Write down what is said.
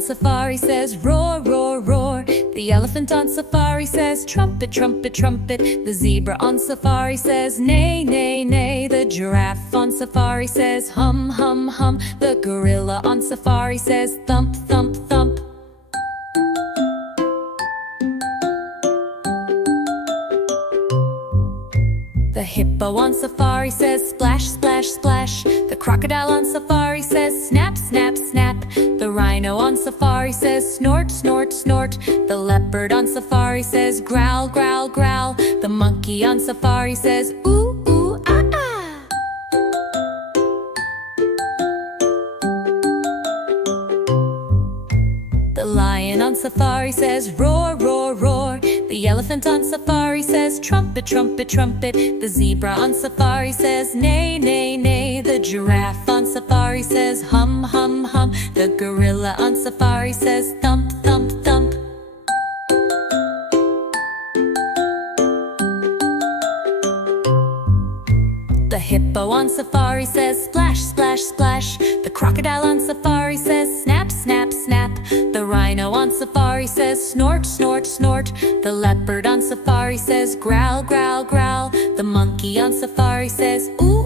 on safari says roar, roar, roar. The elephant on safari says trumpet, trumpet, trumpet. The zebra on safari says neigh, neigh, neigh. The giraffe on safari says hum, hum, hum. The gorilla on safari says thump, thump, thump. The hippo on safari says splash, splash, splash. The crocodile on safari says snap, snap, snap. The rhino on safari says snort, snort, snort. The leopard on safari says growl, growl, growl. The monkey on safari says ooh, ooh, ah, ah. The lion on safari says roar, roar, roar. The elephant on safari says trumpet, trumpet, trumpet. The zebra on safari says neigh, neigh, neigh. The giraffe on safari says hum, hum, hum. The gorilla on safari says thump, thump, thump. The hippo on safari says splash, splash, splash. The crocodile on safari says snap, snap, snap. The rhino on safari says snort, snort, snort. The leopard on safari says growl, growl, growl. The monkey on safari says ooh,